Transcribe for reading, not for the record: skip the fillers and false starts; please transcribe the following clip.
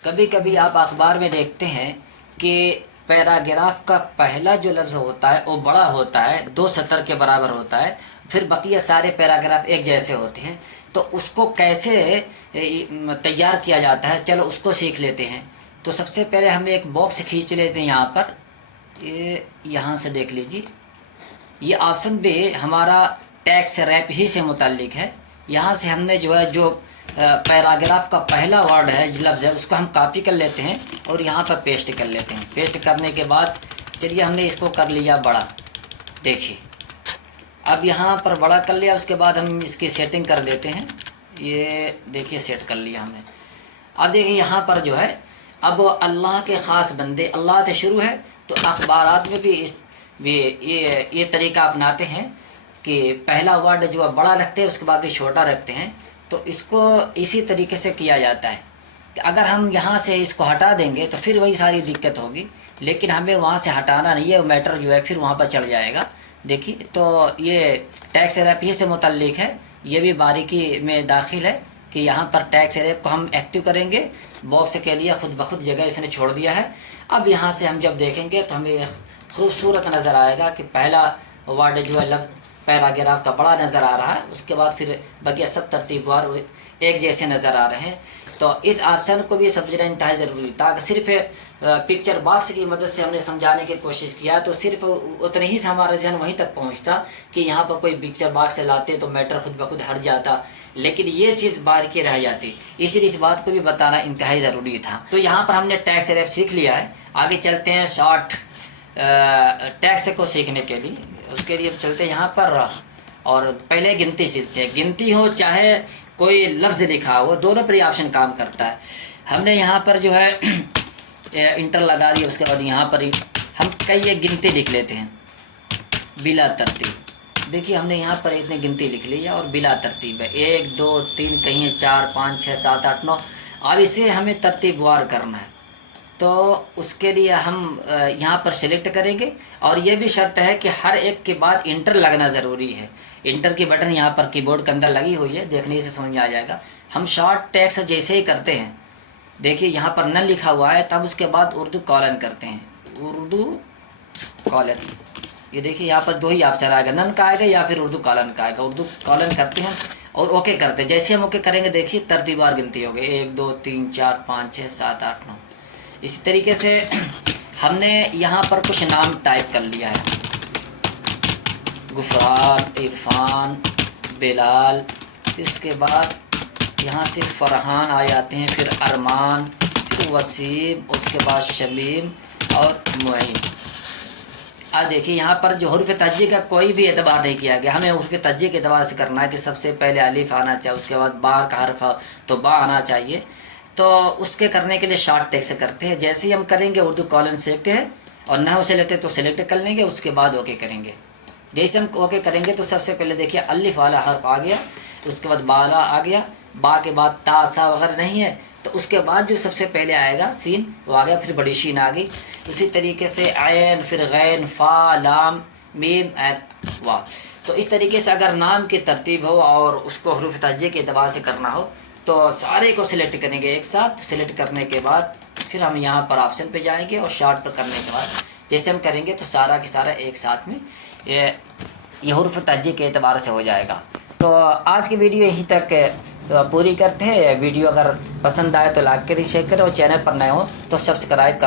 कभी कभी आप अखबार में देखते हैं कि पैराग्राफ का पहला जो लफ्ज़ होता है वो बड़ा होता है, 2 सतर के बराबर होता है, फिर बकिया सारे पैराग्राफ एक जैसे होते हैं। तो उसको कैसे तैयार किया जाता है, चलो उसको सीख लेते हैं। तो सबसे पहले हम एक बॉक्स खींच लेते हैं यहाँ पर, ये यहाँ से देख लीजिए, ये ऑप्शन भी हमारा टैक्स रैप ही से मुताल्लिक है। यहाँ से हमने जो है जो पैराग्राफ का पहला वर्ड है, लफ्ज़ है, उसको हम कॉपी कर लेते हैं और यहाँ पर पेस्ट कर लेते हैं। पेस्ट करने के बाद चलिए हमने इसको कर लिया बड़ा, देखिए अब यहाँ पर बड़ा कर लिया। उसके बाद हम इसकी सेटिंग कर देते हैं, ये देखिए सेट कर लिया हमने। अब देखिए यहाँ पर जो है अब अल्लाह के ख़ास बंदे, अल्लाह से शुरू है, तो अखबारात में भी ये तरीका अपनाते हैं कि पहला वर्ड जो है बड़ा रखते हैं, उसके बाद ये छोटा रखते हैं। तो इसको इसी तरीके से किया जाता है कि अगर हम यहाँ से इसको हटा देंगे तो फिर वही सारी दिक्कत होगी, लेकिन हमें वहाँ से हटाना नहीं है, वो मैटर जो है फिर वहाँ पर चढ़ जाएगा। देखिए तो ये टैक्स रैप ही से मुतल्लिक है, ये भी बारीकी में दाखिल है कि यहाँ पर टैक्स रैप को हम एक्टिव करेंगे। बॉक्स के लिए खुद ब खुद जगह इसने छोड़ दिया है। अब यहाँ से हम जब देखेंगे तो हमें खूबसूरत नज़र आएगा कि पहला वर्ड जो है पैराग्राफ का बड़ा नज़र आ रहा है, उसके बाद फिर बकिया सब तरतीबवार एक जैसे नज़र आ रहे हैं। तो इस ऑप्शन को भी समझना इंतहाई ज़रूरी, ताकि सिर्फ पिक्चर बॉक्स की मदद से हमने समझाने की कोशिश किया तो सिर्फ उतने ही से हमारा जहन वहीं तक पहुंचता कि यहाँ पर कोई पिक्चर बॉक्स से लाते तो मैटर खुद ब खुद हट जाता, लेकिन ये चीज़ बारीकी रह जाती। इसलिए इस बात को भी बताना इंतहाई ज़रूरी था। तो यहाँ पर हमने टैक्स रैप सीख लिया है। आगे चलते हैं शॉर्ट टैक्स को सीखने के लिए। उसके लिए चलते हैं यहाँ पर और पहले गिनती सीखते हैं। गिनती हो चाहे कोई लफ्ज़ लिखा हो, दोनों पर ऑप्शन काम करता है। हमने यहाँ पर जो है इंटर लगा दिया, उसके बाद यहाँ पर हम कई एक गिनती लिख लेते हैं बिला तरतीब। देखिए हमने यहाँ पर इतनी गिनती लिख ली है और बिला तरतीब है, 1 2 3 कहीं 4 5 6 7 8 9। अब इसे हमें तरतीबवार करना है, तो उसके लिए हम यहाँ पर सिलेक्ट करेंगे और ये भी शर्त है कि हर एक के बाद इंटर लगना ज़रूरी है। इंटर की बटन यहाँ पर कीबोर्ड के अंदर लगी हुई है, देखने से समझ में आ जाएगा। हम शॉर्ट टैक्स जैसे ही करते हैं, देखिए यहाँ पर न लिखा हुआ है, तब उसके बाद उर्दू कॉलन करते हैं, उर्दू कॉलन। ये देखिए यहाँ पर 2 ही ऑप्शन आएगा, नन का आएगा या फिर उर्दू कॉलन का आएगा। उर्दू कॉलन करते हैं और ओके करते हैं। जैसे हम ओके करेंगे देखिए तरतीबवार गिनती हो गई, 1 2 3 4 5 6 7 8 9। इसी तरीके से हमने यहाँ पर कुछ नाम टाइप कर लिया है, गुफरान, इरफान, बिलाल। इसके बाद यहाँ से फरहान आ जाते हैं, फिर अरमान, फिर वसीम, उसके बाद शमीम और मुईन। अब देखिए यहाँ पर जो हुर्फ़ तज्ज़ी का कोई भी एतबार नहीं किया गया। हमें हुर्फ़ तज्ज़ी के एतबार से करना है कि सबसे पहले अलिफ आना चाहिए, उसके बाद बा का हर्फ तो बा आना चाहिए। तो उसके करने के लिए शॉर्ट टैक्स करते हैं। जैसे ही हम करेंगे उर्दू कॉलन सेलेक्ट है और ना हो सेलेक्ट है तो सेलेक्ट कर लेंगे, उसके बाद ओके करेंगे। जैसे हम ओके करेंगे तो सबसे पहले देखिए अलिफ वाला हर्फ आ गया, उसके बाद बाला आ गया, बा के बाद ता सा वगैरह नहीं है, तो उसके बाद जो सबसे पहले आएगा सीन वो आ गया, फिर बड़ी शीन आ गई। उसी तरीके से ऐन, फिर गैन, फ़ा, लाम, मीम, ऐन, वाह। तो इस तरीके से अगर नाम की तरतीब हो और उसको हुरूफ़ तज्ज़ी के एतबार से करना हो तो सारे को सिलेक्ट करेंगे एक साथ। सिलेक्ट करने के बाद फिर हम यहाँ पर ऑप्शन पे जाएंगे और शार्ट पर करने के बाद जैसे हम करेंगे तो सारा की सारा एक साथ में ये हुरूफ़ तज्ज़ी के एतबार से हो जाएगा। तो आज की वीडियो यहीं तक पूरी करते हैं। वीडियो अगर पसंद आए तो लाइक करें, शेयर करें और चैनल पर नए हो तो सब्सक्राइब कर